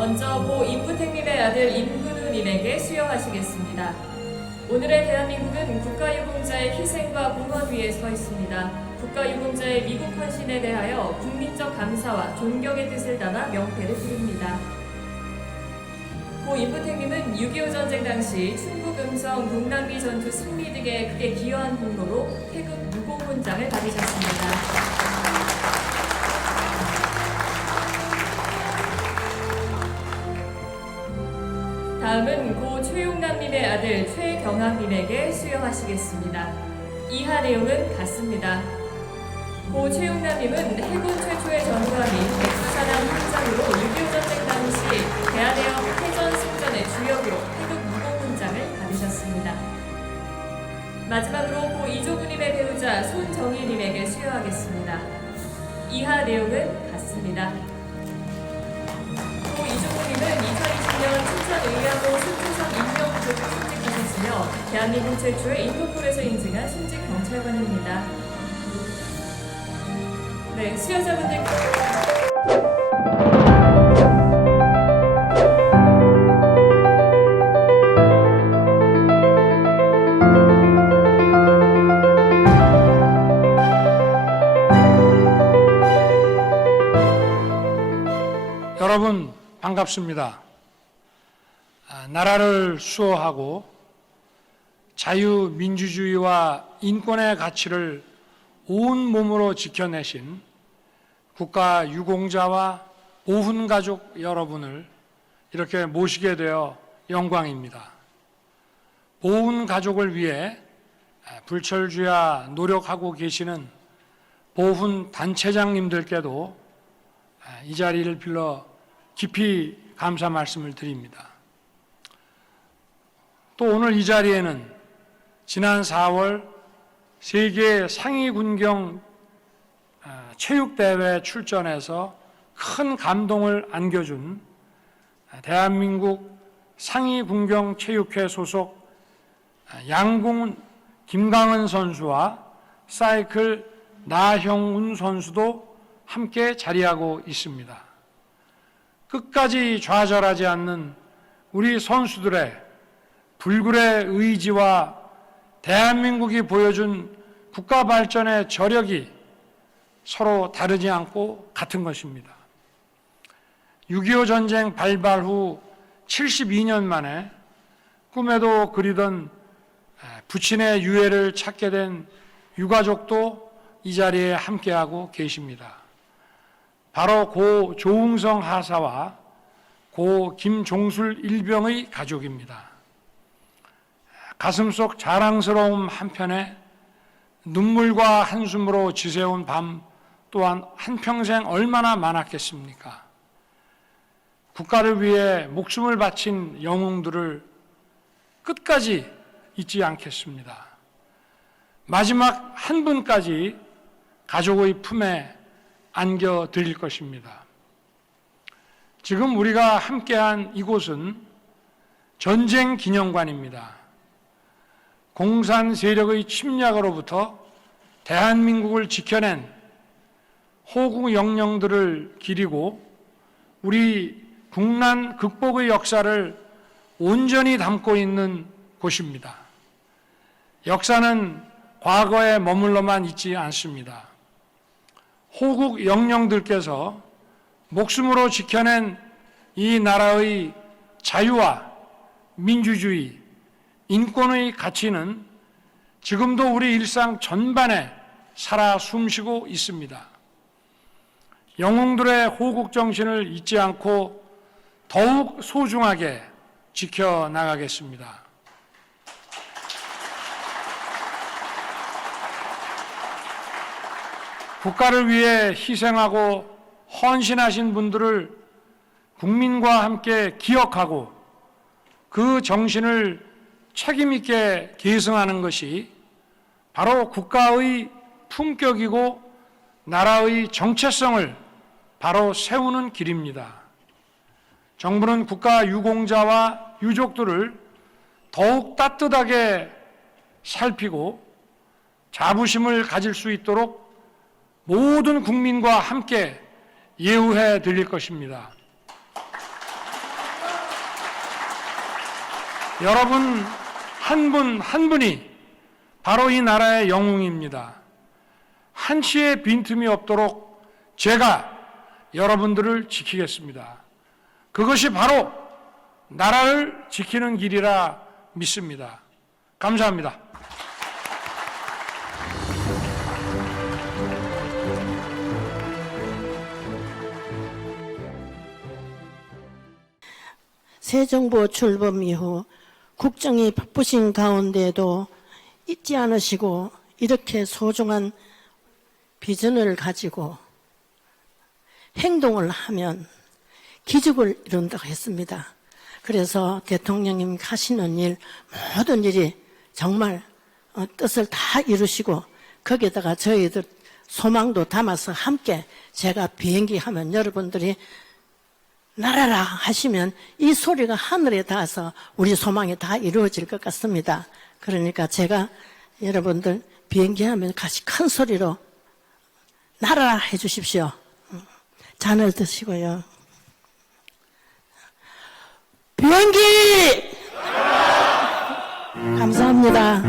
먼저 고 임부택님의 아들 임근우님에게 수여하시겠습니다. 오늘의 대한민국은 국가유공자의 희생과 공헌 위에 서 있습니다. 국가유공자의 미국 헌신에 대하여 국민적 감사와 존경의 뜻을 담아 명패를 드립니다. 고 임부택님은 6.25 전쟁 당시 충북 음성 동남리 전투 승리 등에 크게 기여한 공로로 태극 무공훈장을 받으셨습니다. 다음은 고 최용남님의 아들 최경학님에게 수여하시겠습니다. 이하 내용은 같습니다. 고 최용남님은 해군 최초의 전투함인 백두산함 함장으로 6.25 전쟁 당시 대한해협 해전 승전의 주역으로 태극 무공훈장을 받으셨습니다. 마지막으로 고 이조구님의 배우자 손정일님에게 수여하겠습니다. 이하 내용은 같습니다. 고 이조구님은 2020년 춘천의료하고 순천성 인명부족 순직하셨으며 대한민국 최초의 인터폴에서 인증한 순직 경찰관입니다. 네, 수여자분들 여러분 반갑습니다. 나라를 수호하고 자유민주주의와 인권의 가치를 온 몸으로 지켜내신 국가유공자와 보훈가족 여러분을 이렇게 모시게 되어 영광입니다. 보훈가족을 위해 불철주야 노력하고 계시는 보훈단체장님들께도 이 자리를 빌어 깊이 감사 말씀을 드립니다. 또 오늘 이 자리에는 지난 4월 세계 상위군경 체육대회 출전해서 큰 감동을 안겨준 대한민국 상위군경체육회 소속 양궁 김강은 선수와 사이클 나형운 선수도 함께 자리하고 있습니다. 끝까지 좌절하지 않는 우리 선수들의 불굴의 의지와 대한민국이 보여준 국가 발전의 저력이 서로 다르지 않고 같은 것입니다. 6.25 전쟁 발발 후 72년 만에 꿈에도 그리던 부친의 유해를 찾게 된 유가족도 이 자리에 함께하고 계십니다. 바로 고 조웅성 하사와 고 김종술 일병의 가족입니다. 가슴속 자랑스러움 한편에 눈물과 한숨으로 지새운 밤 또한 한평생 얼마나 많았겠습니까? 국가를 위해 목숨을 바친 영웅들을 끝까지 잊지 않겠습니다. 마지막 한 분까지 가족의 품에 안겨드릴 것입니다. 지금 우리가 함께한 이곳은 전쟁 기념관입니다. 공산 세력의 침략으로부터 대한민국을 지켜낸 호국 영령들을 기리고 우리 국난 극복의 역사를 온전히 담고 있는 곳입니다. 역사는 과거에 머물러만 있지 않습니다. 호국 영령들께서 목숨으로 지켜낸 이 나라의 자유와 민주주의, 인권의 가치는 지금도 우리 일상 전반에 살아 숨쉬고 있습니다. 영웅들의 호국 정신을 잊지 않고 더욱 소중하게 지켜나가겠습니다. 국가를 위해 희생하고 헌신하신 분들을 국민과 함께 기억하고 그 정신을 책임있게 계승하는 것이 바로 국가의 품격이고 나라의 정체성을 바로 세우는 길입니다. 정부는 국가 유공자와 유족들을 더욱 따뜻하게 살피고 자부심을 가질 수 있도록 모든 국민과 함께 예우해 드릴 것입니다. 여러분 한 분 한 분이 바로 이 나라의 영웅입니다. 한치의 빈틈이 없도록 제가 여러분들을 지키겠습니다. 그것이 바로 나라를 지키는 길이라 믿습니다. 감사합니다. 새 정부 출범 이후 국정이 바쁘신 가운데도 잊지 않으시고 이렇게 소중한 비전을 가지고 행동을 하면 기적을 이룬다고 했습니다. 그래서 대통령님 하시는 일, 모든 일이 정말 뜻을 다 이루시고 거기에다가 저희들 소망도 담아서 함께 제가 비행기 하면 여러분들이 날아라 하시면 이 소리가 하늘에 닿아서 우리 소망이 다 이루어질 것 같습니다. 그러니까 제가 여러분들 비행기 하면 같이 큰 소리로 날아라 해주십시오. 잔을 드시고요. 비행기! 감사합니다.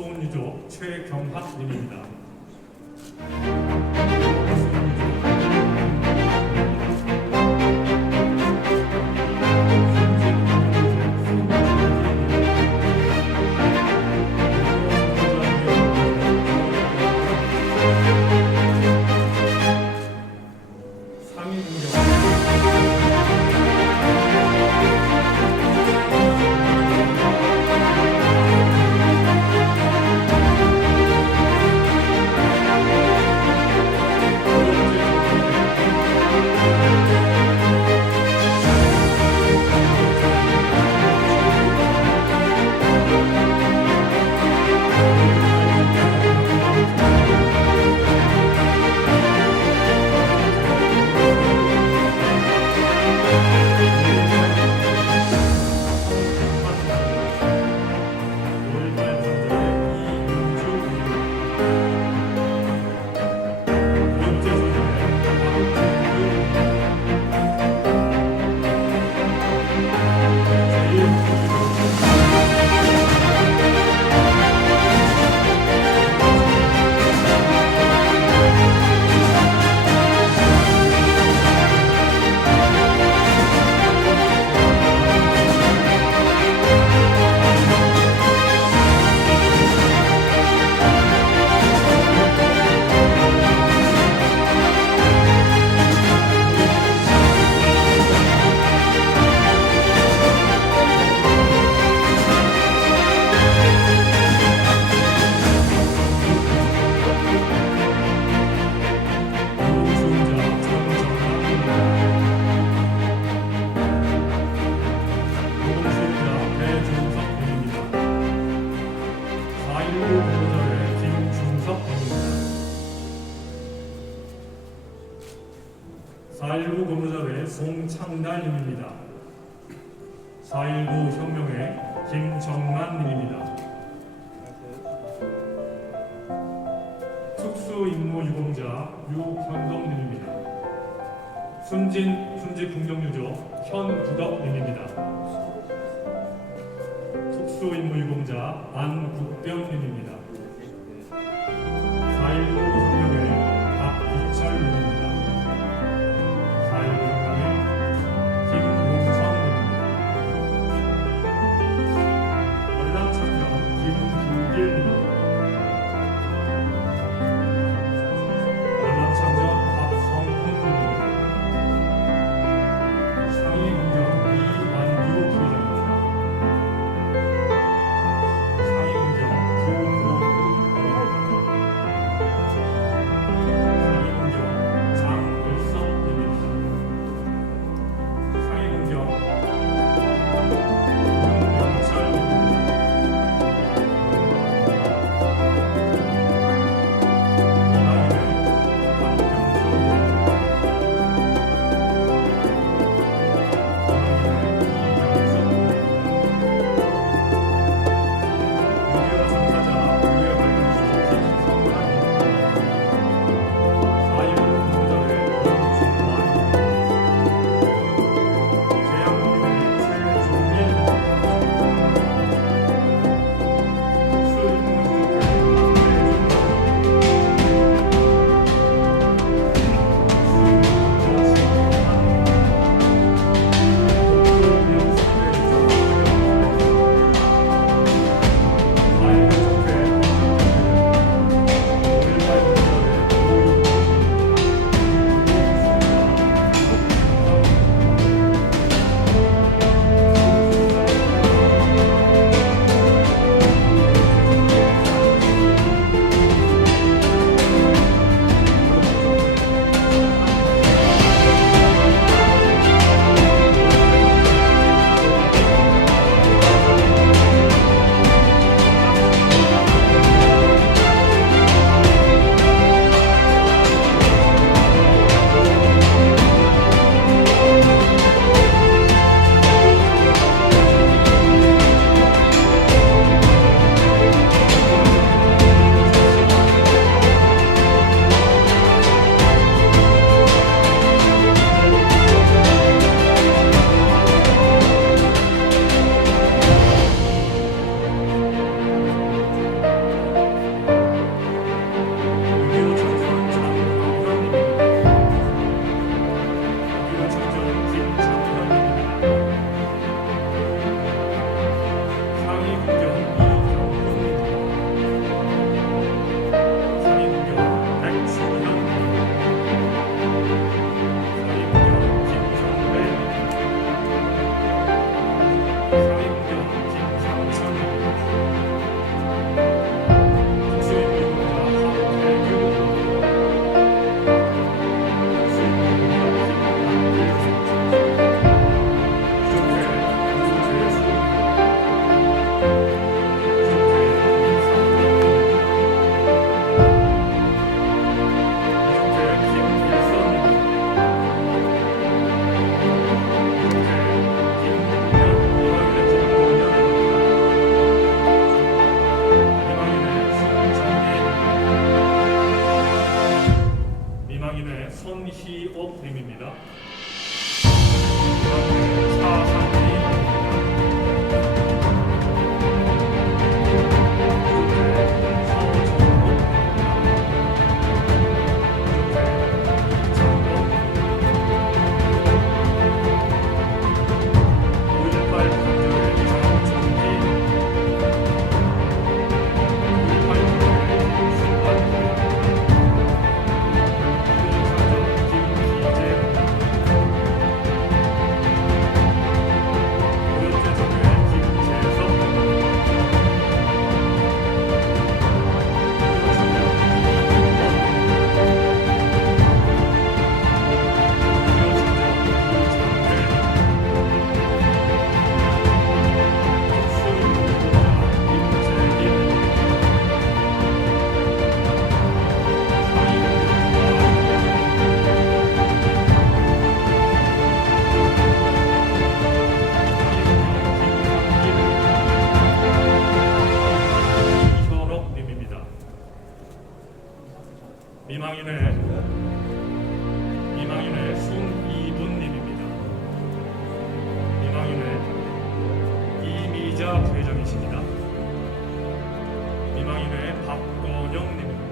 노소은 유족 최경학님입니다. 근무자 송창달님입니다. 4.19 혁명의 김정만님입니다. 특수임무유공자 유현동님입니다. 순직국력유족 현구덕님입니다. 특수임무유공자 안국병님입니다. 4.19 혁명의 박이철님입니다. 4.19 혁명의 김용선님입니다. 월남청정 김국일님입니다. 월남청정 박성훈님입니다. 상임운경 이완유 부회장입니다. 상임운경 조모은 의원입니다. 이준호님입니다. 차상희님입니다. 이현옥님입니다. 미망인의 손이분님입니다. 미망인의 이미자 부회장이십니다. 미망인의 박건영님입니다.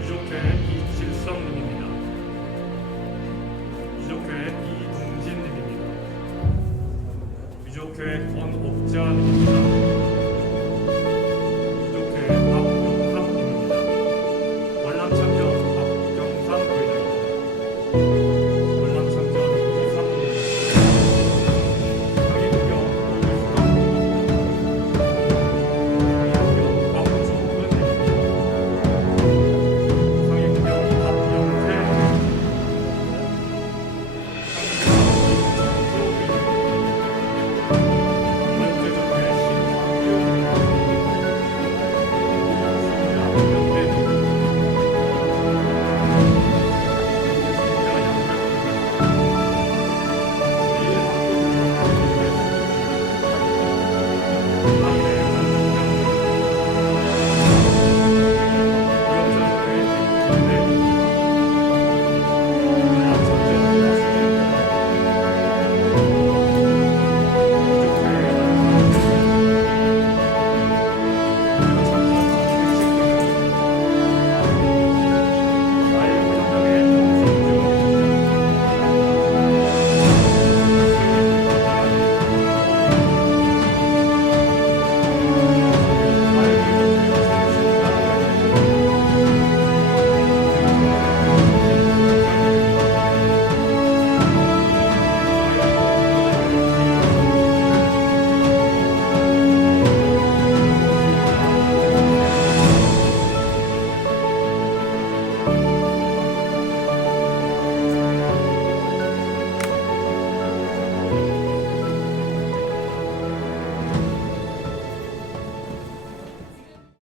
유족회 이칠성님입니다. 유족회 이동진님입니다. 유족회 권옥자님